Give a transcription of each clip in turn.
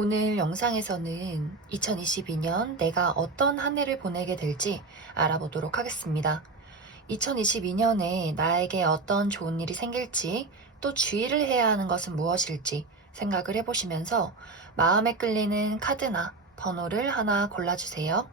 오늘 영상에서는 2022년 내가 어떤 한 해를 보내게 될지 알아보도록 하겠습니다. 2022년에 나에게 어떤 좋은 일이 생길지, 또 주의를 해야 하는 것은 무엇일지 생각을 해보시면서 마음에 끌리는 카드나 번호를 하나 골라주세요.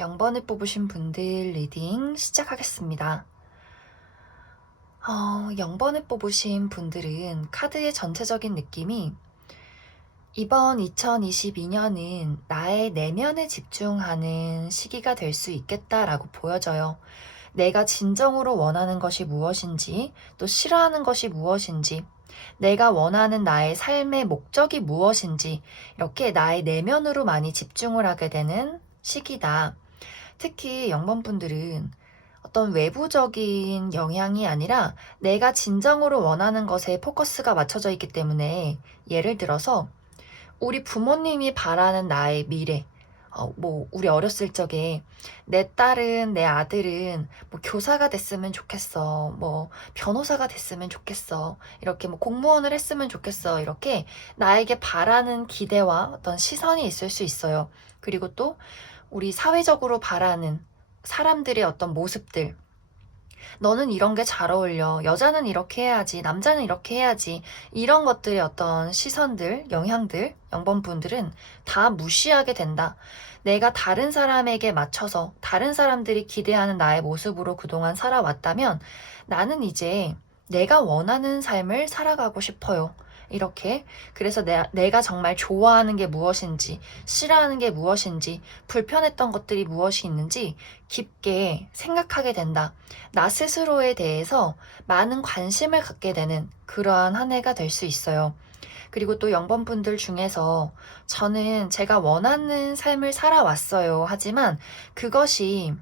(0 번을 뽑으신 분들 리딩 시작하겠습니다. 0번을 뽑으신 분들은 카드의 전체적인 느낌이 이번 2022년은 나의 내면에 집중하는 시기가 될 수 있겠다라고 보여져요. 내가 진정으로 원하는 것이 무엇인지, 또 싫어하는 것이 무엇인지, 내가 원하는 나의 삶의 목적이 무엇인지, 이렇게 나의 내면으로 많이 집중을 하게 되는 시기다. 특히 0번 분들은 어떤 외부적인 영향이 아니라 내가 진정으로 원하는 것에 포커스가 맞춰져 있기 때문에, 예를 들어서 우리 부모님이 바라는 나의 미래, 우리 어렸을 적에 내 딸은, 내 아들은 뭐 교사가 됐으면 좋겠어, 뭐 변호사가 됐으면 좋겠어, 이렇게 뭐 공무원을 했으면 좋겠어, 이렇게 나에게 바라는 기대와 어떤 시선이 있을 수 있어요. 그리고 또 우리 사회적으로 바라는 사람들의 어떤 모습들, 너는 이런 게 잘 어울려, 여자는 이렇게 해야지, 남자는 이렇게 해야지, 이런 것들의 어떤 시선들, 영향들, 0번 분들은 다 무시하게 된다. 내가 다른 사람에게 맞춰서 다른 사람들이 기대하는 나의 모습으로 그동안 살아왔다면 나는 이제 내가 원하는 삶을 살아가고 싶어요. 이렇게. 그래서 내가 정말 좋아하는 게 무엇인지, 싫어하는 게 무엇인지, 불편했던 것들이 무엇이 있는지 깊게 생각하게 된다. 나 스스로에 대해서 많은 관심을 갖게 되는 그러한 한 해가 될 수 있어요. 그리고 또 0번 분들 중에서 저는 제가 원하는 삶을 살아왔어요. 하지만 그것이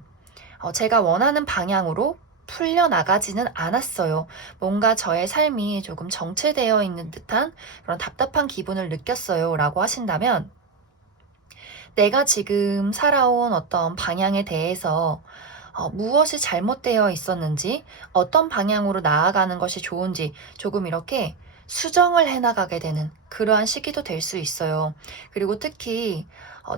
제가 원하는 방향으로 풀려나가지는 않았어요. 뭔가 저의 삶이 조금 정체되어 있는 듯한 그런 답답한 기분을 느꼈어요. 라고 하신다면, 내가 지금 살아온 어떤 방향에 대해서 무엇이 잘못되어 있었는지, 어떤 방향으로 나아가는 것이 좋은지 조금 이렇게 수정을 해나가게 되는 그러한 시기도 될 수 있어요. 그리고 특히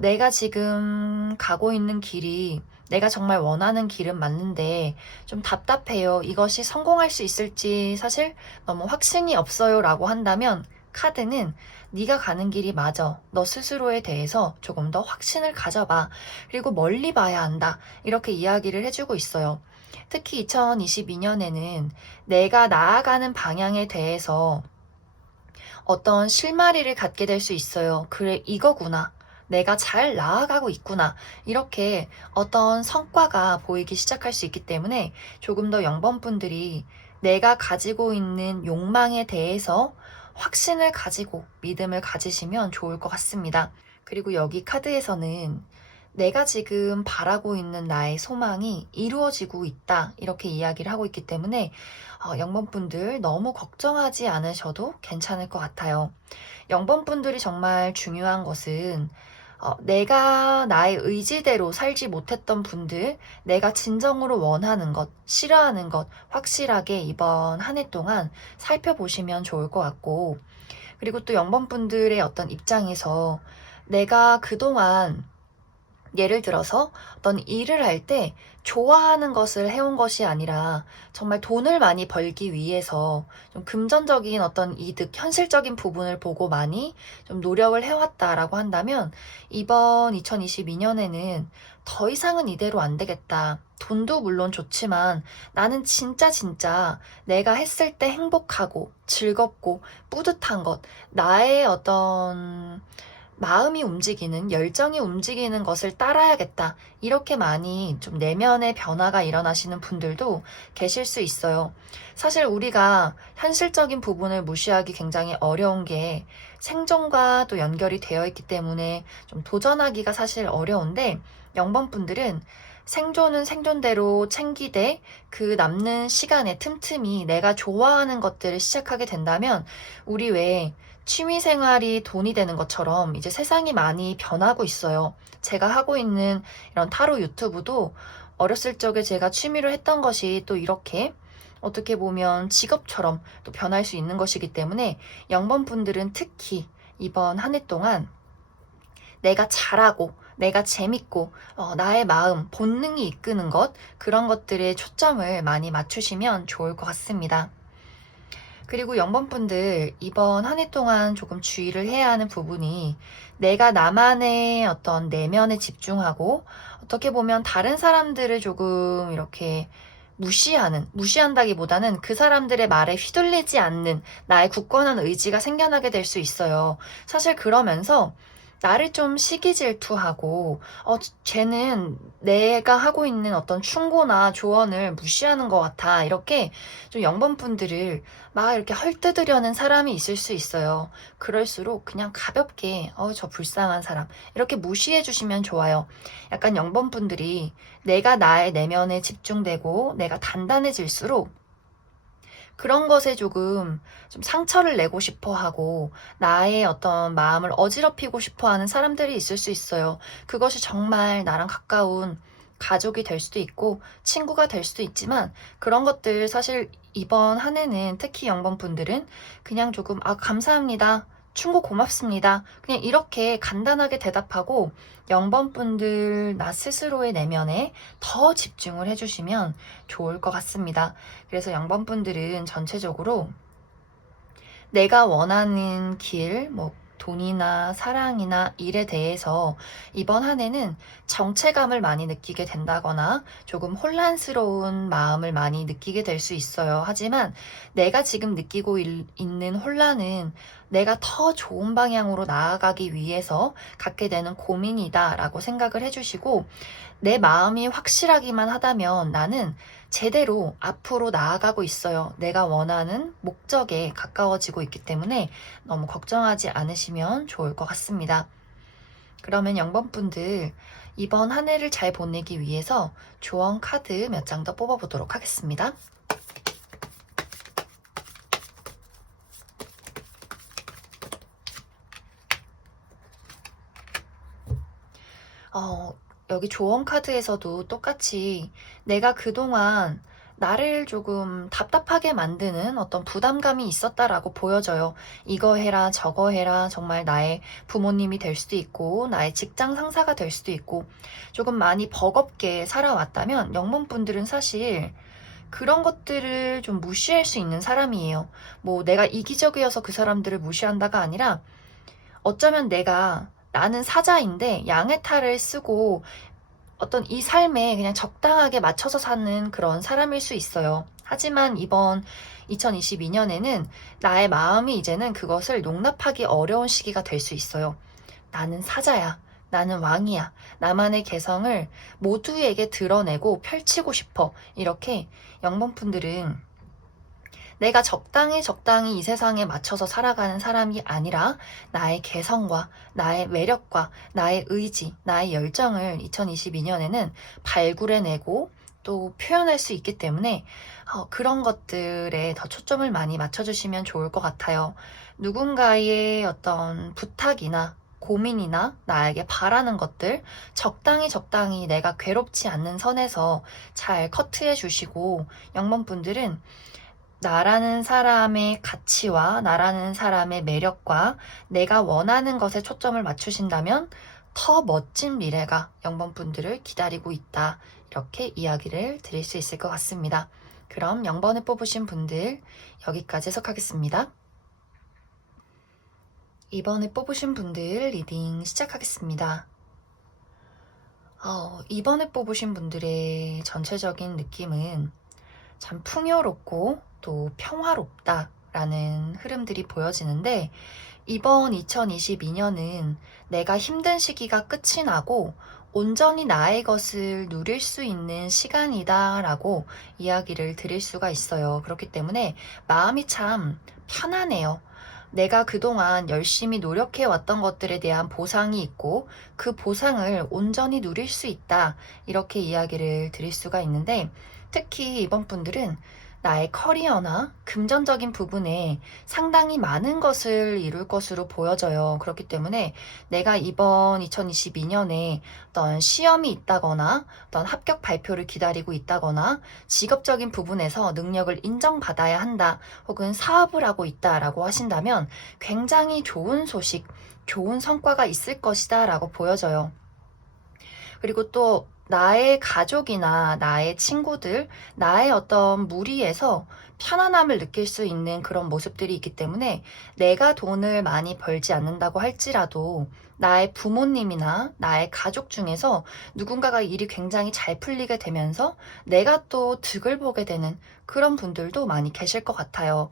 내가 지금 가고 있는 길이 내가 정말 원하는 길은 맞는데 좀 답답해요. 이것이 성공할 수 있을지 사실 너무 확신이 없어요. 라고 한다면, 카드는 네가 가는 길이 맞아. 너 스스로에 대해서 조금 더 확신을 가져봐. 그리고 멀리 봐야 한다. 이렇게 이야기를 해주고 있어요. 특히 2022년에는 내가 나아가는 방향에 대해서 어떤 실마리를 갖게 될 수 있어요. 그래, 이거구나. 내가 잘 나아가고 있구나. 이렇게 어떤 성과가 보이기 시작할 수 있기 때문에 조금 더 0번분들이 내가 가지고 있는 욕망에 대해서 확신을 가지고 믿음을 가지시면 좋을 것 같습니다. 그리고 여기 카드에서는 내가 지금 바라고 있는 나의 소망이 이루어지고 있다. 이렇게 이야기를 하고 있기 때문에 0번분들 너무 걱정하지 않으셔도 괜찮을 것 같아요. 0번분들이 정말 중요한 것은 내가 나의 의지대로 살지 못했던 분들, 내가 진정으로 원하는 것, 싫어하는 것 확실하게 이번 한 해 동안 살펴보시면 좋을 것 같고, 그리고 또 0번분들의 어떤 입장에서 내가 그동안 예를 들어서 어떤 일을 할 때 좋아하는 것을 해온 것이 아니라 정말 돈을 많이 벌기 위해서 좀 금전적인 어떤 이득, 현실적인 부분을 보고 많이 좀 노력을 해왔다라고 한다면, 이번 2022년에는 더 이상은 이대로 안 되겠다. 돈도 물론 좋지만 나는 진짜 내가 했을 때 행복하고 즐겁고 뿌듯한 것, 나의 어떤 마음이 움직이는, 열정이 움직이는 것을 따라야겠다. 이렇게 많이 좀 내면의 변화가 일어나시는 분들도 계실 수 있어요. 사실 우리가 현실적인 부분을 무시하기 굉장히 어려운 게 생존과 또 연결이 되어 있기 때문에 좀 도전하기가 사실 어려운데, 0번분들은 생존은 생존대로 챙기되 그 남는 시간에 틈틈이 내가 좋아하는 것들을 시작하게 된다면, 우리 왜 취미 생활이 돈이 되는 것처럼 이제 세상이 많이 변하고 있어요. 제가 하고 있는 이런 타로 유튜브도 어렸을 적에 제가 취미로 했던 것이 또 이렇게 어떻게 보면 직업처럼 또 변할 수 있는 것이기 때문에, 0번분들은 특히 이번 한 해 동안 내가 잘하고 내가 재밌고 나의 마음, 본능이 이끄는 것, 그런 것들에 초점을 많이 맞추시면 좋을 것 같습니다. 그리고 0번분들 이번 한 해 동안 조금 주의를 해야 하는 부분이, 내가 나만의 어떤 내면에 집중하고 어떻게 보면 다른 사람들을 조금 이렇게 무시한다기보다는 그 사람들의 말에 휘둘리지 않는 나의 굳건한 의지가 생겨나게 될 수 있어요. 사실 그러면서 나를 좀 시기 질투하고 쟤는 내가 하고 있는 어떤 충고나 조언을 무시하는 것 같아. 이렇게 좀 0번분들을 막 이렇게 헐뜯으려는 사람이 있을 수 있어요. 그럴수록 그냥 가볍게 저 불쌍한 사람 이렇게 무시해 주시면 좋아요. 약간 0번분들이 내가 나의 내면에 집중되고 내가 단단해질수록 그런 것에 조금 좀 상처를 내고 싶어 하고 나의 어떤 마음을 어지럽히고 싶어 하는 사람들이 있을 수 있어요. 그것이 정말 나랑 가까운 가족이 될 수도 있고 친구가 될 수도 있지만, 그런 것들 사실 이번 한 해는 특히 0번분들은 그냥 조금 감사합니다. 충고 고맙습니다. 그냥 이렇게 간단하게 대답하고 0번분들 나 스스로의 내면에 더 집중을 해주시면 좋을 것 같습니다. 그래서 0번분들은 전체적으로 내가 원하는 길, 돈이나 사랑이나 일에 대해서 이번 한 해는 정체감을 많이 느끼게 된다거나 조금 혼란스러운 마음을 많이 느끼게 될 수 있어요. 하지만 내가 지금 느끼고 있는 혼란은 내가 더 좋은 방향으로 나아가기 위해서 갖게 되는 고민이다라고 생각을 해주시고, 내 마음이 확실하기만 하다면 나는 제대로 앞으로 나아가고 있어요. 내가 원하는 목적에 가까워지고 있기 때문에 너무 걱정하지 않으시면 좋을 것 같습니다. 그러면 0번분들 이번 한 해를 잘 보내기 위해서 조언 카드 몇 장 더 뽑아보도록 하겠습니다. 여기 조언 카드에서도 똑같이 내가 그동안 나를 조금 답답하게 만드는 어떤 부담감이 있었다라고 보여져요. 이거 해라, 저거 해라, 정말 나의 부모님이 될 수도 있고, 나의 직장 상사가 될 수도 있고, 조금 많이 버겁게 살아왔다면, 영문분들은 사실 그런 것들을 좀 무시할 수 있는 사람이에요. 뭐 내가 이기적이어서 그 사람들을 무시한다가 아니라, 어쩌면 나는 사자인데 양의 탈을 쓰고 어떤 이 삶에 그냥 적당하게 맞춰서 사는 그런 사람일 수 있어요. 하지만 이번 2022년에는 나의 마음이 이제는 그것을 용납하기 어려운 시기가 될 수 있어요. 나는 사자야. 나는 왕이야. 나만의 개성을 모두에게 드러내고 펼치고 싶어. 이렇게 영범분들은 내가 적당히 이 세상에 맞춰서 살아가는 사람이 아니라 나의 개성과 나의 매력과 나의 의지, 나의 열정을 2022년에는 발굴해내고 또 표현할 수 있기 때문에 그런 것들에 더 초점을 많이 맞춰주시면 좋을 것 같아요. 누군가의 어떤 부탁이나 고민이나 나에게 바라는 것들 적당히 내가 괴롭지 않는 선에서 잘 커트해 주시고 영범분들은 나라는 사람의 가치와 나라는 사람의 매력과 내가 원하는 것에 초점을 맞추신다면 더 멋진 미래가 영번분들을 기다리고 있다. 이렇게 이야기를 드릴 수 있을 것 같습니다. 그럼 0번을 뽑으신 분들 여기까지 해석하겠습니다. 2번을 뽑으신 분들 리딩 시작하겠습니다. 2번을 뽑으신 분들의 전체적인 느낌은 참 풍요롭고 또 평화롭다라는 흐름들이 보여지는데 이번 2022년은 내가 힘든 시기가 끝이 나고 온전히 나의 것을 누릴 수 있는 시간이다라고 이야기를 드릴 수가 있어요. 그렇기 때문에 마음이 참 편안해요. 내가 그동안 열심히 노력해 왔던 것들에 대한 보상이 있고 그 보상을 온전히 누릴 수 있다. 이렇게 이야기를 드릴 수가 있는데 특히 이번 분들은 나의 커리어나 금전적인 부분에 상당히 많은 것을 이룰 것으로 보여져요. 그렇기 때문에 내가 이번 2022년에 어떤 시험이 있다거나 어떤 합격 발표를 기다리고 있다거나 직업적인 부분에서 능력을 인정받아야 한다 혹은 사업을 하고 있다라고 하신다면 굉장히 좋은 소식, 좋은 성과가 있을 것이다 라고 보여져요. 그리고 또 나의 가족이나 나의 친구들, 나의 어떤 무리에서 편안함을 느낄 수 있는 그런 모습들이 있기 때문에 내가 돈을 많이 벌지 않는다고 할지라도 나의 부모님이나 나의 가족 중에서 누군가가 일이 굉장히 잘 풀리게 되면서 내가 또 득을 보게 되는 그런 분들도 많이 계실 것 같아요.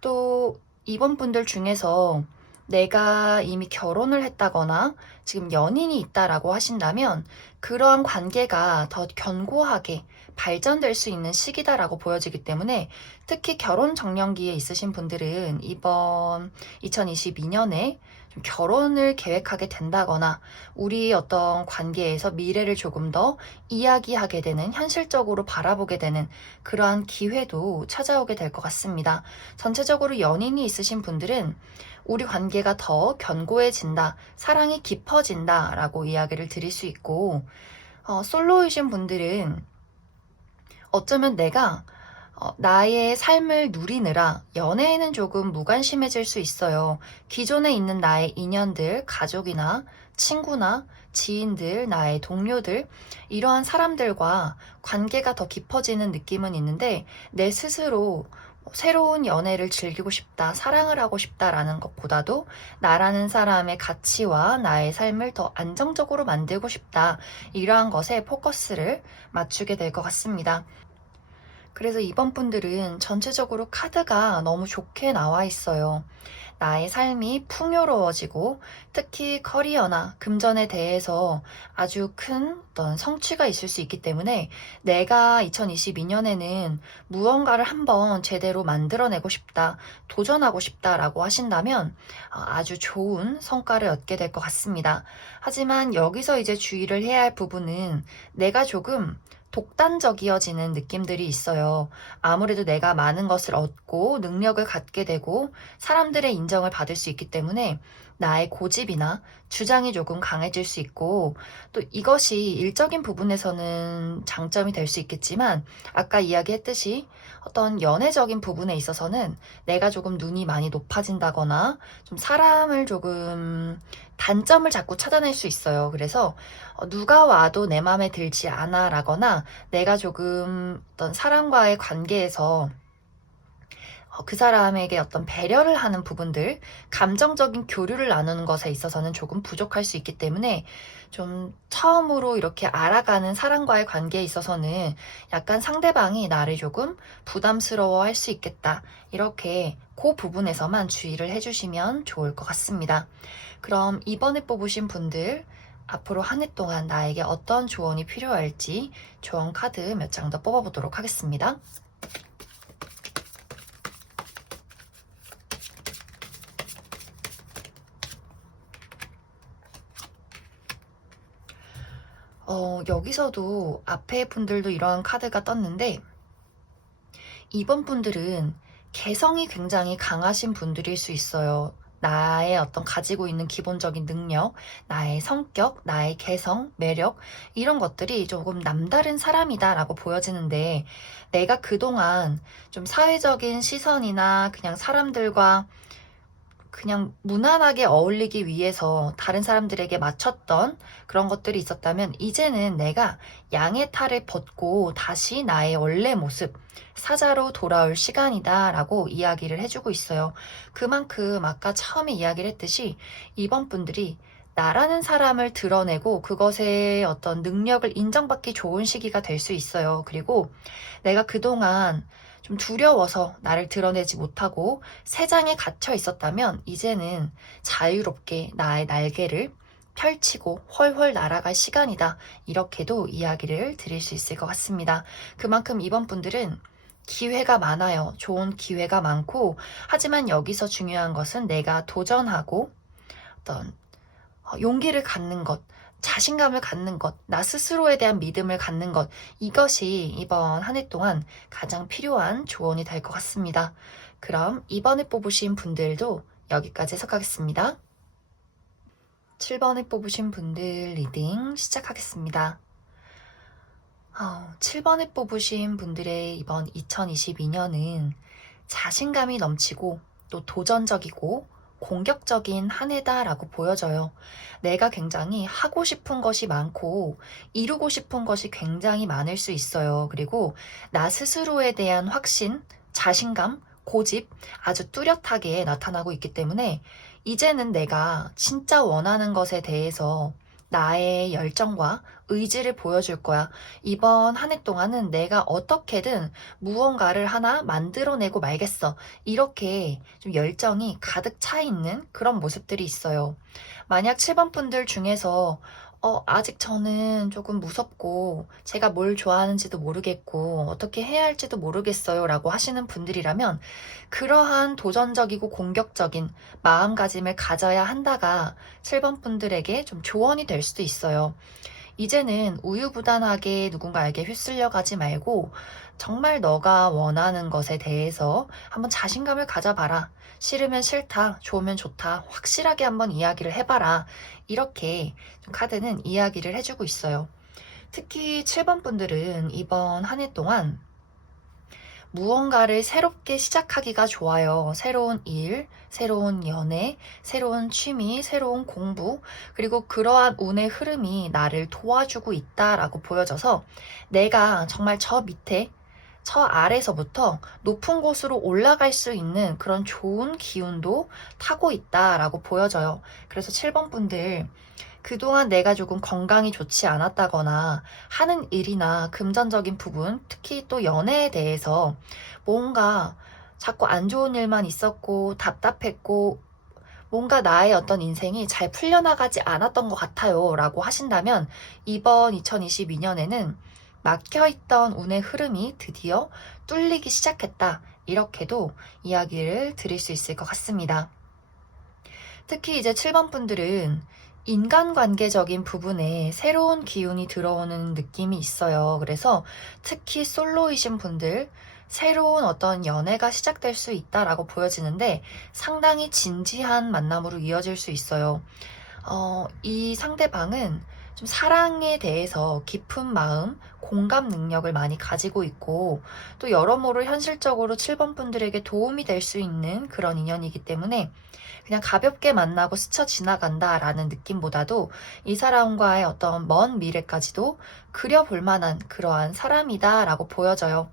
또 이번 분들 중에서 내가 이미 결혼을 했다거나 지금 연인이 있다라고 하신다면 그러한 관계가 더 견고하게 발전될 수 있는 시기다라고 보여지기 때문에 특히 결혼 정년기에 있으신 분들은 이번 2022년에 결혼을 계획하게 된다거나 우리 어떤 관계에서 미래를 조금 더 이야기하게 되는 현실적으로 바라보게 되는 그러한 기회도 찾아오게 될 것 같습니다. 전체적으로 연인이 있으신 분들은 우리 관계가 더 견고해진다, 사랑이 깊어진다 라고 이야기를 드릴 수 있고 솔로이신 분들은 어쩌면 내가 나의 삶을 누리느라 연애에는 조금 무관심해질 수 있어요. 기존에 있는 나의 인연들, 가족이나 친구나 지인들, 나의 동료들, 이러한 사람들과 관계가 더 깊어지는 느낌은 있는데 내 스스로 새로운 연애를 즐기고 싶다, 사랑을 하고 싶다라는 것보다도 나라는 사람의 가치와 나의 삶을 더 안정적으로 만들고 싶다, 이러한 것에 포커스를 맞추게 될 것 같습니다. 그래서 이번 분들은 전체적으로 카드가 너무 좋게 나와 있어요. 나의 삶이 풍요로워지고 특히 커리어나 금전에 대해서 아주 큰 어떤 성취가 있을 수 있기 때문에 내가 2022년에는 무언가를 한번 제대로 만들어내고 싶다, 도전하고 싶다라고 하신다면 아주 좋은 성과를 얻게 될 것 같습니다. 하지만 여기서 이제 주의를 해야 할 부분은 내가 조금 독단적이어지는 느낌들이 있어요. 아무래도 내가 많은 것을 얻고 능력을 갖게 되고 사람들의 인정을 받을 수 있기 때문에 나의 고집이나 주장이 조금 강해질 수 있고 또 이것이 일적인 부분에서는 장점이 될 수 있겠지만 아까 이야기했듯이 어떤 연애적인 부분에 있어서는 내가 조금 눈이 많이 높아진다거나 좀 사람을 조금 단점을 자꾸 찾아낼 수 있어요. 그래서 누가 와도 내 마음에 들지 않아 라거나 내가 조금 어떤 사람과의 관계에서 그 사람에게 어떤 배려를 하는 부분들, 감정적인 교류를 나누는 것에 있어서는 조금 부족할 수 있기 때문에 좀 처음으로 이렇게 알아가는 사람과의 관계에 있어서는 약간 상대방이 나를 조금 부담스러워 할 수 있겠다. 이렇게 그 부분에서만 주의를 해주시면 좋을 것 같습니다. 그럼 이번에 뽑으신 분들, 앞으로 한 해 동안 나에게 어떤 조언이 필요할지 조언 카드 몇 장 더 뽑아보도록 하겠습니다. 여기서도 앞에 분들도 이런 카드가 떴는데, 이번 분들은 개성이 굉장히 강하신 분들일 수 있어요. 나의 어떤 가지고 있는 기본적인 능력, 나의 성격, 나의 개성, 매력, 이런 것들이 조금 남다른 사람이다라고 보여지는데, 내가 그동안 좀 사회적인 시선이나 그냥 사람들과 그냥 무난하게 어울리기 위해서 다른 사람들에게 맞췄던 그런 것들이 있었다면 이제는 내가 양의 탈을 벗고 다시 나의 원래 모습, 사자로 돌아올 시간이다 라고 이야기를 해주고 있어요. 그만큼 아까 처음에 이야기를 했듯이 이번 분들이 나라는 사람을 드러내고 그것의 어떤 능력을 인정받기 좋은 시기가 될 수 있어요. 그리고 내가 그동안 좀 두려워서 나를 드러내지 못하고 세장에 갇혀 있었다면 이제는 자유롭게 나의 날개를 펼치고 훨훨 날아갈 시간이다. 이렇게도 이야기를 드릴 수 있을 것 같습니다. 그만큼 이번 분들은 기회가 많아요. 좋은 기회가 많고 하지만 여기서 중요한 것은 내가 도전하고 어떤 용기를 갖는 것, 자신감을 갖는 것, 나 스스로에 대한 믿음을 갖는 것, 이것이 이번 한 해 동안 가장 필요한 조언이 될 것 같습니다. 그럼 이번에 뽑으신 분들도 여기까지 해석하겠습니다. 7번에 뽑으신 분들 리딩 시작하겠습니다. 7번에 뽑으신 분들의 이번 2022년은 자신감이 넘치고 또 도전적이고 공격적인 한 해다라고 보여져요. 내가 굉장히 하고 싶은 것이 많고 이루고 싶은 것이 굉장히 많을 수 있어요. 그리고 나 스스로에 대한 확신, 자신감, 고집 아주 뚜렷하게 나타나고 있기 때문에 이제는 내가 진짜 원하는 것에 대해서 나의 열정과 의지를 보여줄 거야. 이번 한 해 동안은 내가 어떻게든 무언가를 하나 만들어내고 말겠어. 이렇게 좀 열정이 가득 차 있는 그런 모습들이 있어요. 만약 7번 분들 중에서 아직 저는 조금 무섭고 제가 뭘 좋아하는지도 모르겠고 어떻게 해야 할지도 모르겠어요 라고 하시는 분들이라면 그러한 도전적이고 공격적인 마음가짐을 가져야 한다가 7번 분들에게 좀 조언이 될 수도 있어요. 이제는 우유부단하게 누군가에게 휩쓸려 가지 말고 정말 너가 원하는 것에 대해서 한번 자신감을 가져봐라. 싫으면 싫다, 좋으면 좋다, 확실하게 한번 이야기를 해봐라. 이렇게 카드는 이야기를 해주고 있어요. 특히 7번 분들은 이번 한 해 동안 무언가를 새롭게 시작하기가 좋아요. 새로운 일, 새로운 연애, 새로운 취미, 새로운 공부, 그리고 그러한 운의 흐름이 나를 도와주고 있다라고 보여져서 내가 정말 저 밑에, 저 아래서부터 높은 곳으로 올라갈 수 있는 그런 좋은 기운도 타고 있다라고 보여져요. 그래서 7번 분들 그동안 내가 조금 건강이 좋지 않았다거나 하는 일이나 금전적인 부분, 특히 또 연애에 대해서 뭔가 자꾸 안 좋은 일만 있었고 답답했고 뭔가 나의 어떤 인생이 잘 풀려나가지 않았던 것 같아요 라고 하신다면 이번 2022년에는 막혀있던 운의 흐름이 드디어 뚫리기 시작했다. 이렇게도 이야기를 드릴 수 있을 것 같습니다. 특히 이제 7번 분들은 인간관계적인 부분에 새로운 기운이 들어오는 느낌이 있어요. 그래서 특히 솔로이신 분들, 새로운 어떤 연애가 시작될 수 있다라고 보여지는데 상당히 진지한 만남으로 이어질 수 있어요. 이 상대방은 좀 사랑에 대해서 깊은 마음, 공감 능력을 많이 가지고 있고 또 여러모로 현실적으로 7번 분들에게 도움이 될 수 있는 그런 인연이기 때문에 그냥 가볍게 만나고 스쳐 지나간다라는 느낌보다도 이 사람과의 어떤 먼 미래까지도 그려볼 만한 그러한 사람이다라고 보여져요.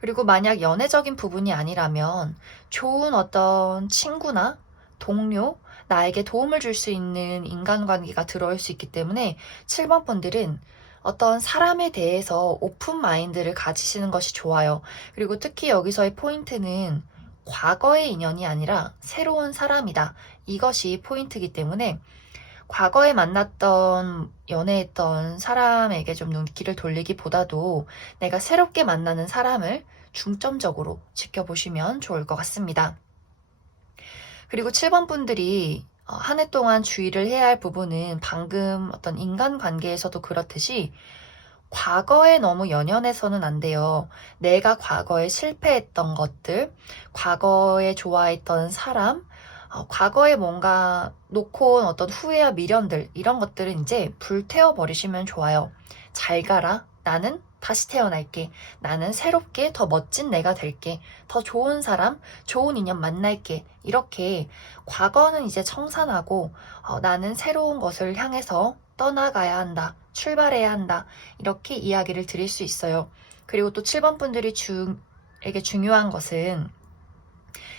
그리고 만약 연애적인 부분이 아니라면 좋은 어떤 친구나 동료, 나에게 도움을 줄 수 있는 인간관계가 들어올 수 있기 때문에 7번 분들은 어떤 사람에 대해서 오픈 마인드를 가지시는 것이 좋아요. 그리고 특히 여기서의 포인트는 과거의 인연이 아니라 새로운 사람이다. 이것이 포인트이기 때문에 과거에 만났던 연애했던 사람에게 좀 눈길을 돌리기보다도 내가 새롭게 만나는 사람을 중점적으로 지켜보시면 좋을 것 같습니다. 그리고 7번 분들이 한 해 동안 주의를 해야 할 부분은 방금 어떤 인간관계에서도 그렇듯이 과거에 너무 연연해서는 안 돼요. 내가 과거에 실패했던 것들, 과거에 좋아했던 사람, 과거에 뭔가 놓고 온 어떤 후회와 미련들, 이런 것들은 이제 불태워 버리시면 좋아요. 잘 가라. 나는 다시 태어날게. 나는 새롭게 더 멋진 내가 될게. 더 좋은 사람, 좋은 인연 만날게. 이렇게 과거는 이제 청산하고 나는 새로운 것을 향해서 떠나가야 한다. 출발해야 한다. 이렇게 이야기를 드릴 수 있어요. 그리고 또 7번 분들이 에게 중요한 것은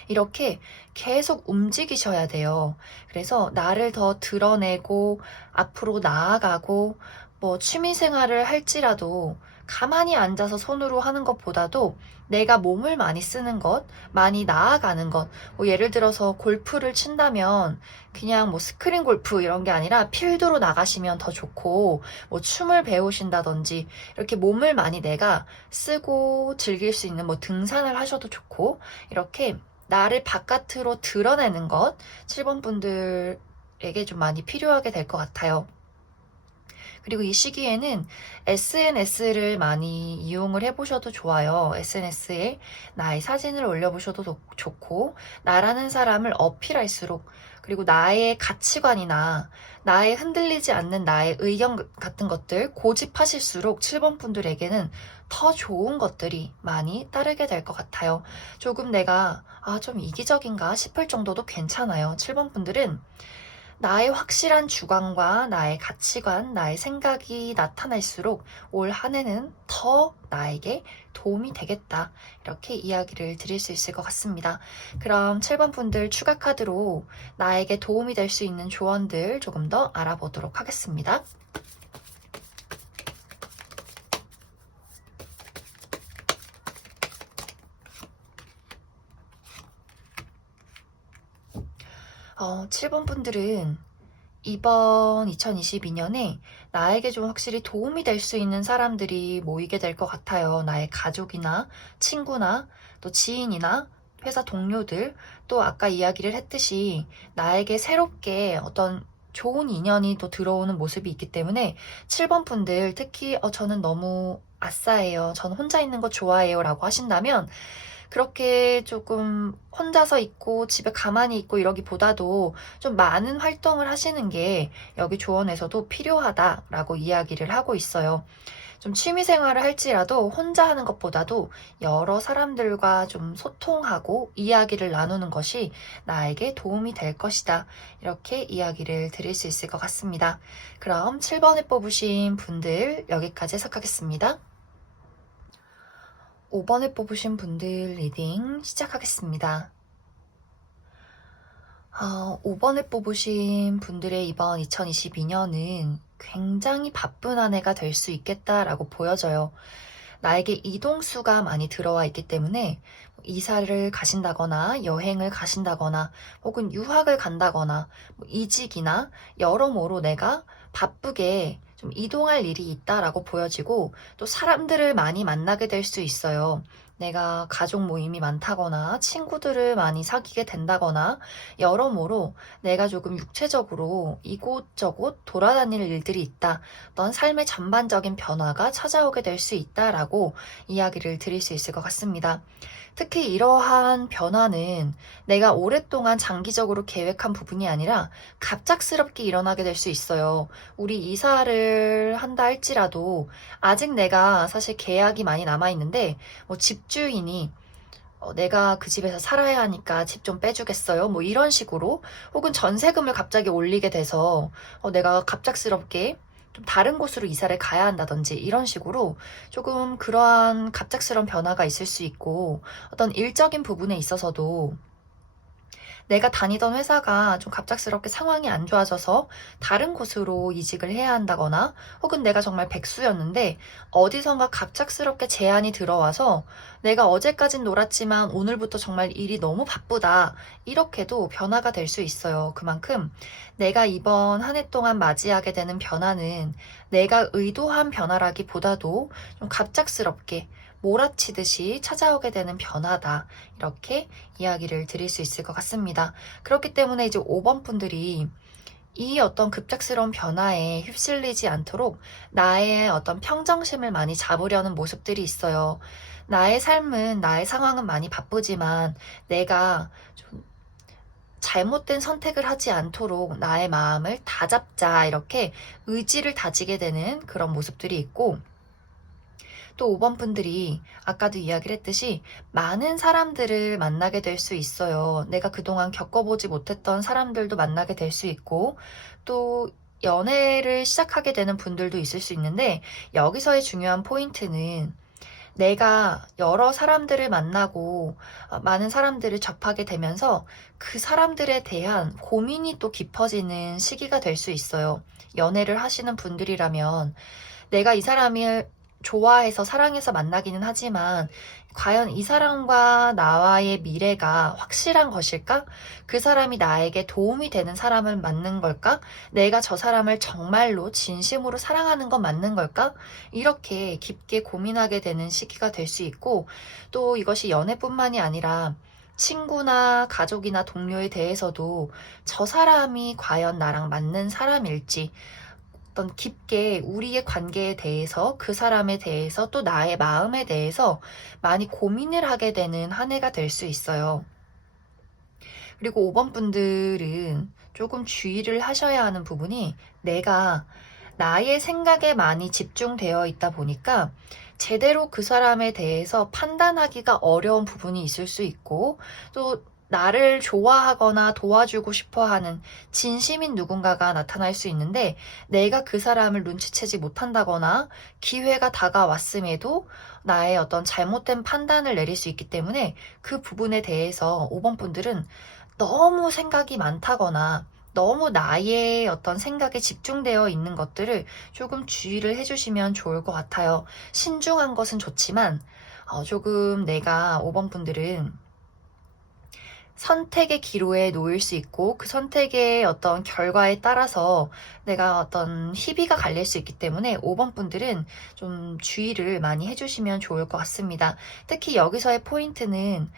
이렇게 계속 움직이셔야 돼요. 그래서 나를 더 드러내고 앞으로 나아가고 뭐 취미 생활을 할지라도 가만히 앉아서 손으로 하는 것보다도 내가 몸을 많이 쓰는 것, 많이 나아가는 것, 뭐 예를 들어서 골프를 친다면 그냥 뭐 스크린 골프 이런 게 아니라 필드로 나가시면 더 좋고, 뭐 춤을 배우신다든지 이렇게 몸을 많이 내가 쓰고 즐길 수 있는 뭐 등산을 하셔도 좋고, 이렇게 나를 바깥으로 드러내는 것, 7번 분들에게 좀 많이 필요하게 될 것 같아요. 그리고 이 시기에는 SNS를 많이 이용을 해보셔도 좋아요. SNS에 나의 사진을 올려보셔도 좋고, 나라는 사람을 어필할수록, 그리고 나의 가치관이나 나의 흔들리지 않는 나의 의견 같은 것들 고집하실수록 7번 분들에게는 더 좋은 것들이 많이 따르게 될 것 같아요. 조금 내가 좀 이기적인가 싶을 정도도 괜찮아요. 7번 분들은 나의 확실한 주관과 나의 가치관, 나의 생각이 나타날수록 올 한 해는 더 나에게 도움이 되겠다. 이렇게 이야기를 드릴 수 있을 것 같습니다. 그럼 7번 분들 추가 카드로 나에게 도움이 될 수 있는 조언들 조금 더 알아보도록 하겠습니다. 어, 7번 분들은 이번 2022년에 나에게 좀 확실히 도움이 될 수 있는 사람들이 모이게 될 것 같아요. 나의 가족이나 친구나 또 지인이나 회사 동료들, 또 아까 이야기를 했듯이 나에게 새롭게 어떤 좋은 인연이 또 들어오는 모습이 있기 때문에 7번 분들 특히 저는 너무 아싸예요. 저는 혼자 있는 거 좋아해요. 라고 하신다면 그렇게 조금 혼자서 있고 집에 가만히 있고 이러기보다도 좀 많은 활동을 하시는 게 여기 조언에서도 필요하다라고 이야기를 하고 있어요. 좀 취미 생활을 할지라도 혼자 하는 것보다도 여러 사람들과 좀 소통하고 이야기를 나누는 것이 나에게 도움이 될 것이다. 이렇게 이야기를 드릴 수 있을 것 같습니다. 그럼 7번을 뽑으신 분들 여기까지 해석하겠습니다. 5번을 뽑으신 분들 리딩 시작하겠습니다. 5번을 뽑으신 분들의 이번 2022년은 굉장히 바쁜 한 해가 될 수 있겠다라고 보여져요. 나에게 이동수가 많이 들어와 있기 때문에 이사를 가신다거나 여행을 가신다거나 혹은 유학을 간다거나 이직이나 여러모로 내가 바쁘게 좀 이동할 일이 있다라고 보여지고 또 사람들을 많이 만나게 될 수 있어요. 내가 가족 모임이 많다거나 친구들을 많이 사귀게 된다거나 여러모로 내가 조금 육체적으로 이곳저곳 돌아다닐 일들이 있다. 어떤 삶의 전반적인 변화가 찾아오게 될 수 있다라고 이야기를 드릴 수 있을 것 같습니다. 특히 이러한 변화는 내가 오랫동안 장기적으로 계획한 부분이 아니라 갑작스럽게 일어나게 될 수 있어요. 우리 이사를 한다 할지라도 아직 내가 사실 계약이 많이 남아있는데 뭐 집주인이 내가 그 집에서 살아야 하니까 집 좀 빼주겠어요? 뭐 이런 식으로 혹은 전세금을 갑자기 올리게 돼서 내가 갑작스럽게 좀 다른 곳으로 이사를 가야 한다든지 이런 식으로 조금 그러한 갑작스러운 변화가 있을 수 있고 어떤 일적인 부분에 있어서도 내가 다니던 회사가 좀 갑작스럽게 상황이 안 좋아져서 다른 곳으로 이직을 해야 한다거나 혹은 내가 정말 백수였는데 어디선가 갑작스럽게 제안이 들어와서 내가 어제까진 놀았지만 오늘부터 정말 일이 너무 바쁘다. 이렇게도 변화가 될 수 있어요. 그만큼 내가 이번 한 해 동안 맞이하게 되는 변화는 내가 의도한 변화라기보다도 좀 갑작스럽게 몰아치듯이 찾아오게 되는 변화다. 이렇게 이야기를 드릴 수 있을 것 같습니다. 그렇기 때문에 이제 5번 분들이 이 어떤 급작스러운 변화에 휩쓸리지 않도록 나의 어떤 평정심을 많이 잡으려는 모습들이 있어요. 나의 삶은, 나의 상황은 많이 바쁘지만 내가 좀 잘못된 선택을 하지 않도록 나의 마음을 다잡자. 이렇게 의지를 다지게 되는 그런 모습들이 있고 또 5번 분들이 아까도 이야기를 했듯이 많은 사람들을 만나게 될 수 있어요. 내가 그동안 겪어보지 못했던 사람들도 만나게 될 수 있고 또 연애를 시작하게 되는 분들도 있을 수 있는데 여기서의 중요한 포인트는 내가 여러 사람들을 만나고 많은 사람들을 접하게 되면서 그 사람들에 대한 고민이 또 깊어지는 시기가 될 수 있어요. 연애를 하시는 분들이라면 내가 이 사람을 좋아해서 사랑해서 만나기는 하지만 과연 이 사람과 나와의 미래가 확실한 것일까? 그 사람이 나에게 도움이 되는 사람을 맞는 걸까? 내가 저 사람을 정말로 진심으로 사랑하는 건 맞는 걸까? 이렇게 깊게 고민하게 되는 시기가 될 수 있고 또 이것이 연애뿐만이 아니라 친구나 가족이나 동료에 대해서도 저 사람이 과연 나랑 맞는 사람일지 어떤 깊게 우리의 관계에 대해서 그 사람에 대해서 또 나의 마음에 대해서 많이 고민을 하게 되는 한 해가 될 수 있어요. 그리고 5번 분들은 조금 주의를 하셔야 하는 부분이 내가 나의 생각에 많이 집중되어 있다 보니까 제대로 그 사람에 대해서 판단하기가 어려운 부분이 있을 수 있고 또 나를 좋아하거나 도와주고 싶어 하는 진심인 누군가가 나타날 수 있는데 내가 그 사람을 눈치채지 못한다거나 기회가 다가왔음에도 나의 어떤 잘못된 판단을 내릴 수 있기 때문에 그 부분에 대해서 5번 분들은 너무 생각이 많다거나 너무 나의 어떤 생각에 집중되어 있는 것들을 조금 주의를 해주시면 좋을 것 같아요. 신중한 것은 좋지만 조금 내가 5번 분들은 선택의 기로에 놓일 수 있고 그 선택의 어떤 결과에 따라서 내가 어떤 희비가 갈릴 수 있기 때문에 5번 분들은 좀 주의를 많이 해주시면 좋을 것 같습니다. 특히 여기서의 포인트는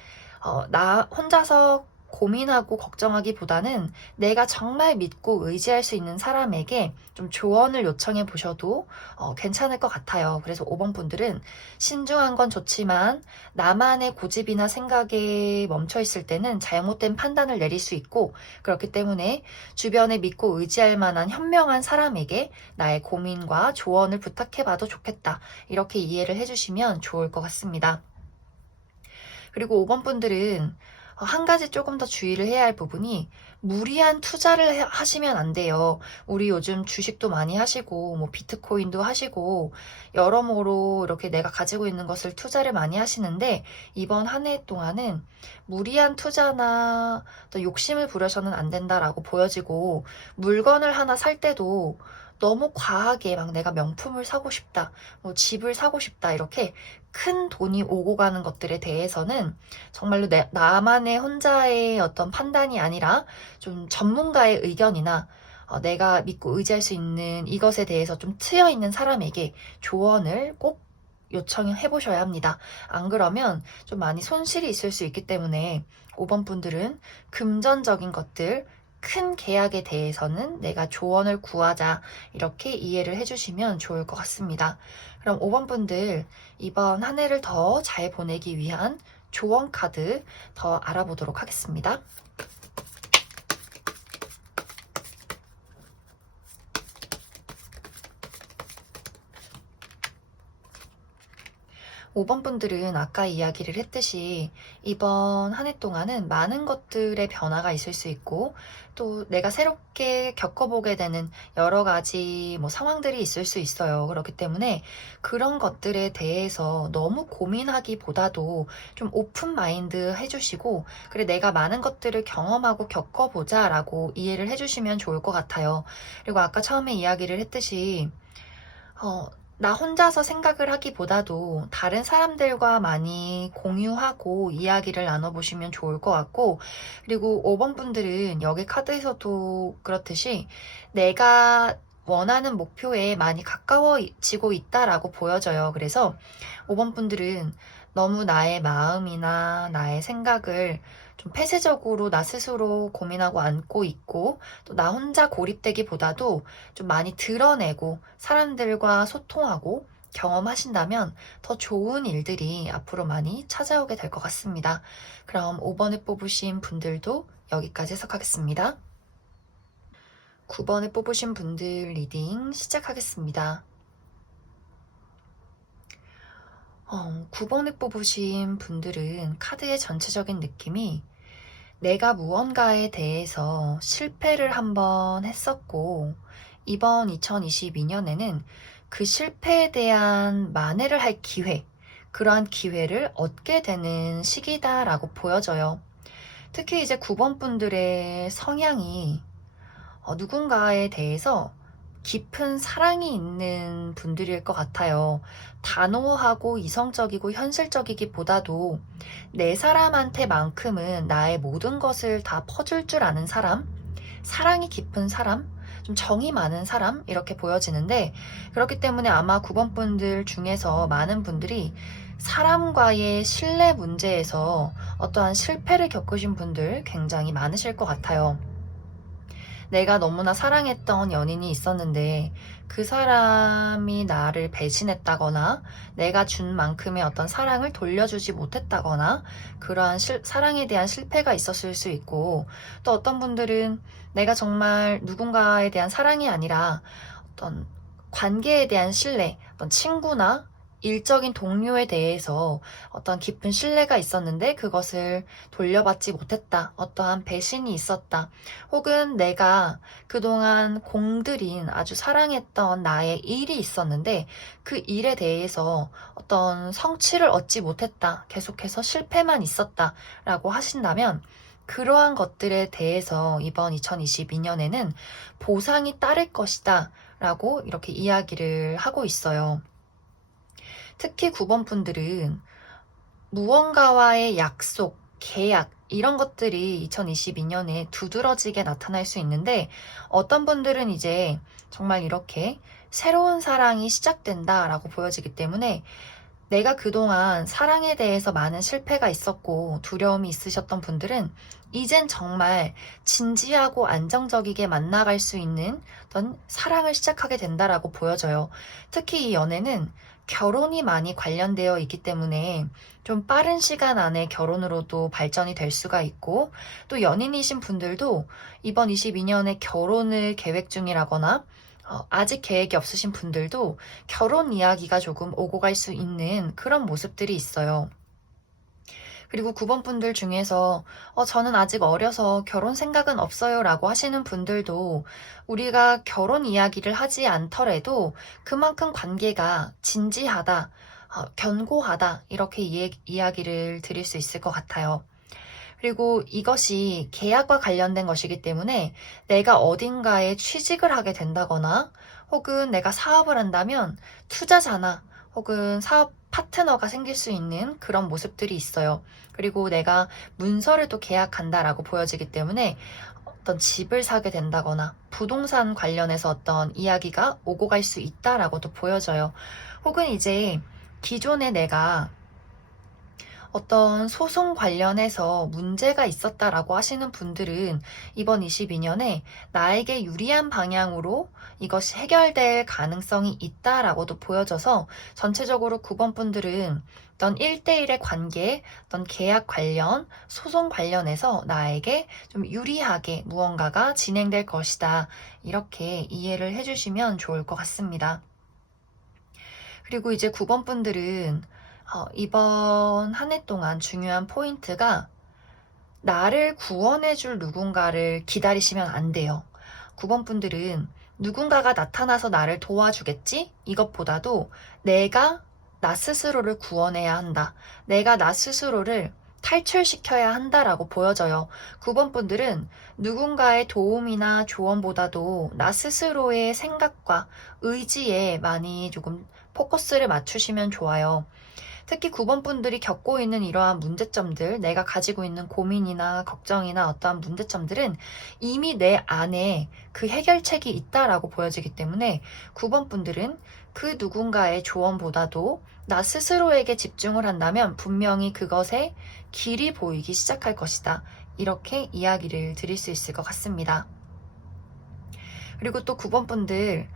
나 혼자서 고민하고 걱정하기보다는 내가 정말 믿고 의지할 수 있는 사람에게 좀 조언을 요청해 보셔도 괜찮을 것 같아요. 그래서 5번 분들은 신중한 건 좋지만 나만의 고집이나 생각에 멈춰 있을 때는 잘못된 판단을 내릴 수 있고 그렇기 때문에 주변에 믿고 의지할 만한 현명한 사람에게 나의 고민과 조언을 부탁해 봐도 좋겠다. 이렇게 이해를 해주시면 좋을 것 같습니다. 그리고 5번 분들은 한 가지 조금 더 주의를 해야 할 부분이 무리한 투자를 하시면 안 돼요. 우리 요즘 주식도 많이 하시고 뭐 비트코인도 하시고 여러모로 이렇게 내가 가지고 있는 것을 투자를 많이 하시는데 이번 한 해 동안은 무리한 투자나 또 욕심을 부려서는 안 된다라고 보여지고 물건을 하나 살 때도 너무 과하게 막 내가 명품을 사고 싶다, 뭐 집을 사고 싶다 이렇게 큰 돈이 오고 가는 것들에 대해서는 정말로 나만의 혼자의 어떤 판단이 아니라 좀 전문가의 의견이나 내가 믿고 의지할 수 있는 이것에 대해서 좀 트여있는 사람에게 조언을 꼭 요청해 보셔야 합니다. 안 그러면 좀 많이 손실이 있을 수 있기 때문에 5번 분들은 금전적인 것들, 큰 계약에 대해서는 내가 조언을 구하자 이렇게 이해를 해주시면 좋을 것 같습니다. 그럼 5번 분들 이번 한 해를 더 잘 보내기 위한 조언 카드 더 알아보도록 하겠습니다. 5번 분들은 아까 이야기를 했듯이 이번 한 해 동안은 많은 것들의 변화가 있을 수 있고 또 내가 새롭게 겪어보게 되는 여러 가지 뭐 상황들이 있을 수 있어요. 그렇기 때문에 그런 것들에 대해서 너무 고민하기보다도 좀 오픈 마인드 해주시고 그래 내가 많은 것들을 경험하고 겪어보자 라고 이해를 해주시면 좋을 것 같아요. 그리고 아까 처음에 이야기를 했듯이 나 혼자서 생각을 하기보다도 다른 사람들과 많이 공유하고 이야기를 나눠보시면 좋을 것 같고, 그리고 5번 분들은 여기 카드에서도 그렇듯이 내가 원하는 목표에 많이 가까워지고 있다라고 보여져요. 그래서 5번 분들은 너무 나의 마음이나 나의 생각을 좀 폐쇄적으로 나 스스로 고민하고 안고 있고 또 나 혼자 고립되기보다도 좀 많이 드러내고 사람들과 소통하고 경험하신다면 더 좋은 일들이 앞으로 많이 찾아오게 될 것 같습니다. 그럼 5번을 뽑으신 분들도 여기까지 해석하겠습니다. 9번을 뽑으신 분들 리딩 시작하겠습니다. 9번을 뽑으신 분들은 카드의 전체적인 느낌이 내가 무언가에 대해서 실패를 한번 했었고 이번 2022년에는 그 실패에 대한 만회를 할 기회, 그러한 기회를 얻게 되는 시기다라고 보여져요. 특히 이제 9번 분들의 성향이 누군가에 대해서 깊은 사랑이 있는 분들일 것 같아요. 단호하고 이성적이고 현실적이기보다도 내 사람한테만큼은 나의 모든 것을 다 퍼줄 줄 아는 사람, 사랑이 깊은 사람, 좀 정이 많은 사람 이렇게 보여지는데 그렇기 때문에 아마 9번 분들 중에서 많은 분들이 사람과의 신뢰 문제에서 어떠한 실패를 겪으신 분들 굉장히 많으실 것 같아요. 내가 너무나 사랑했던 연인이 있었는데 그 사람이 나를 배신했다거나 내가 준 만큼의 어떤 사랑을 돌려주지 못했다거나 그러한 사랑에 대한 실패가 있었을 수 있고 또 어떤 분들은 내가 정말 누군가에 대한 사랑이 아니라 어떤 관계에 대한 신뢰, 어떤 친구나 일적인 동료에 대해서 어떤 깊은 신뢰가 있었는데 그것을 돌려받지 못했다. 어떠한 배신이 있었다. 혹은 내가 그동안 공들인 아주 사랑했던 나의 일이 있었는데 그 일에 대해서 어떤 성취를 얻지 못했다. 계속해서 실패만 있었다. 라고 하신다면 그러한 것들에 대해서 이번 2022년에는 보상이 따를 것이다. 라고 이렇게 이야기를 하고 있어요. 특히 9번 분들은 무언가와의 약속, 계약, 이런 것들이 2022년에 두드러지게 나타날 수 있는데 어떤 분들은 이제 정말 이렇게 새로운 사랑이 시작된다라고 보여지기 때문에 내가 그동안 사랑에 대해서 많은 실패가 있었고 두려움이 있으셨던 분들은 이젠 정말 진지하고 안정적이게 만나갈 수 있는 어떤 사랑을 시작하게 된다라고 보여져요. 특히 이 연애는 결혼이 많이 관련되어 있기 때문에 좀 빠른 시간 안에 결혼으로도 발전이 될 수가 있고 또 연인이신 분들도 이번 22년에 결혼을 계획 중이라거나 아직 계획이 없으신 분들도 결혼 이야기가 조금 오고 갈 수 있는 그런 모습들이 있어요. 그리고 9번 분들 중에서 저는 아직 어려서 결혼 생각은 없어요 라고 하시는 분들도 우리가 결혼 이야기를 하지 않더라도 그만큼 관계가 진지하다, 견고하다 이렇게 이야기를 드릴 수 있을 것 같아요. 그리고 이것이 계약과 관련된 것이기 때문에 내가 어딘가에 취직을 하게 된다거나 혹은 내가 사업을 한다면 투자자나 혹은 사업 파트너가 생길 수 있는 그런 모습들이 있어요. 그리고 내가 문서를 또 계약한다라고 보여지기 때문에 어떤 집을 사게 된다거나 부동산 관련해서 어떤 이야기가 오고 갈 수 있다라고도 보여져요. 혹은 이제 기존에 내가 어떤 소송 관련해서 문제가 있었다라고 하시는 분들은 이번 22년에 나에게 유리한 방향으로 이것이 해결될 가능성이 있다라고도 보여져서 전체적으로 9번 분들은 어떤 1대1의 관계, 어떤 계약 관련, 소송 관련해서 나에게 좀 유리하게 무언가가 진행될 것이다. 이렇게 이해를 해주시면 좋을 것 같습니다. 그리고 이제 9번 분들은 이번 한 해 동안 중요한 포인트가 나를 구원해줄 누군가를 기다리시면 안 돼요. 9번 분들은 누군가가 나타나서 나를 도와주겠지? 이것보다도 내가 나 스스로를 구원해야 한다. 내가 나 스스로를 탈출시켜야 한다라고 보여져요. 9번 분들은 누군가의 도움이나 조언보다도 나 스스로의 생각과 의지에 많이 조금 포커스를 맞추시면 좋아요. 특히 9번 분들이 겪고 있는 이러한 문제점들, 내가 가지고 있는 고민이나 걱정이나 어떠한 문제점들은 이미 내 안에 그 해결책이 있다라고 보여지기 때문에 9번 분들은 그 누군가의 조언보다도 나 스스로에게 집중을 한다면 분명히 그것에 길이 보이기 시작할 것이다. 이렇게 이야기를 드릴 수 있을 것 같습니다. 그리고 또 9번 분들,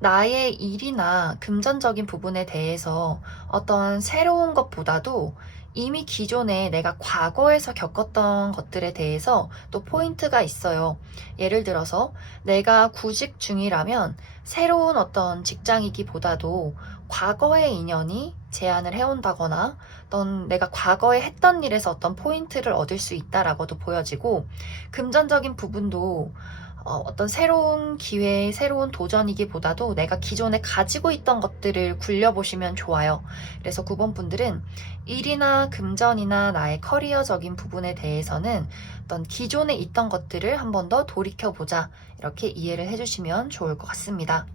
나의 일이나 금전적인 부분에 대해서 어떤 새로운 것보다도 이미 기존에 내가 과거에서 겪었던 것들에 대해서 또 포인트가 있어요. 예를 들어서 내가 구직 중이라면 새로운 어떤 직장이기보다도 과거의 인연이 제안을 해온다거나 어떤 내가 과거에 했던 일에서 어떤 포인트를 얻을 수 있다라고도 보여지고 금전적인 부분도 어떤 새로운 기회, 새로운 도전이기보다도 내가 기존에 가지고 있던 것들을 굴려보시면 좋아요. 그래서 9번 분들은 일이나 금전이나 나의 커리어적인 부분에 대해서는 어떤 기존에 있던 것들을 한 번 더 돌이켜보자. 이렇게 이해를 해주시면 좋을 것 같습니다.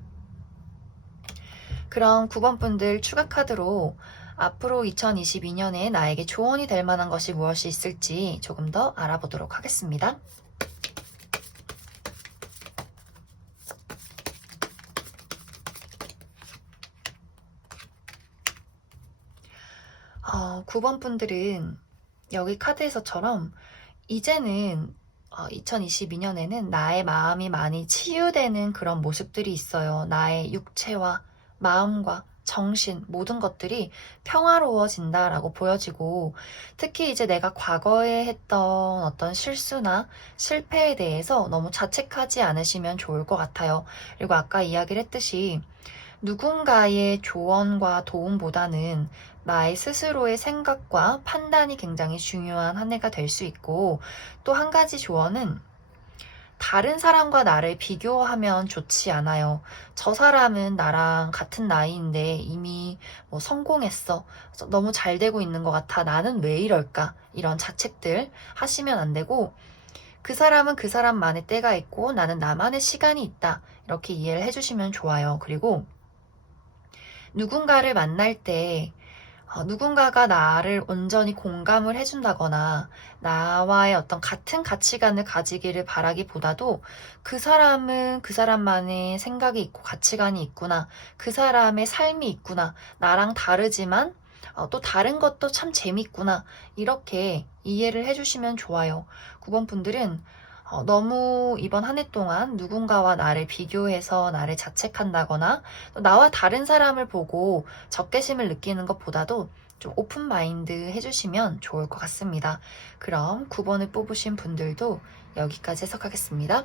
그럼 9번 분들 추가 카드로 앞으로 2022년에 나에게 조언이 될 만한 것이 무엇이 있을지 조금 더 알아보도록 하겠습니다. 9번 분들은 여기 카드에서처럼 이제는 2022년에는 나의 마음이 많이 치유되는 그런 모습들이 있어요. 나의 육체와 마음과 정신 모든 것들이 평화로워진다라고 보여지고 특히 이제 내가 과거에 했던 어떤 실수나 실패에 대해서 너무 자책하지 않으시면 좋을 것 같아요. 그리고 아까 이야기를 했듯이 누군가의 조언과 도움보다는 나의 스스로의 생각과 판단이 굉장히 중요한 한 해가 될 수 있고 또 한 가지 조언은 다른 사람과 나를 비교하면 좋지 않아요. 저 사람은 나랑 같은 나이인데 이미 뭐 성공했어. 너무 잘 되고 있는 것 같아. 나는 왜 이럴까? 이런 자책들 하시면 안 되고 그 사람은 그 사람만의 때가 있고 나는 나만의 시간이 있다. 이렇게 이해를 해주시면 좋아요. 그리고 누군가를 만날 때 누군가가 나를 온전히 공감을 해준다거나 나와의 어떤 같은 가치관을 가지기를 바라기보다도 그 사람은 그 사람만의 생각이 있고 가치관이 있구나. 그 사람의 삶이 있구나. 나랑 다르지만 또 다른 것도 참 재밌구나. 이렇게 이해를 해주시면 좋아요. 9번 분들은 너무 이번 한 해 동안 누군가와 나를 비교해서 나를 자책한다거나 또 나와 다른 사람을 보고 적개심을 느끼는 것보다도 좀 오픈 마인드 해주시면 좋을 것 같습니다. 그럼 9번을 뽑으신 분들도 여기까지 해석하겠습니다.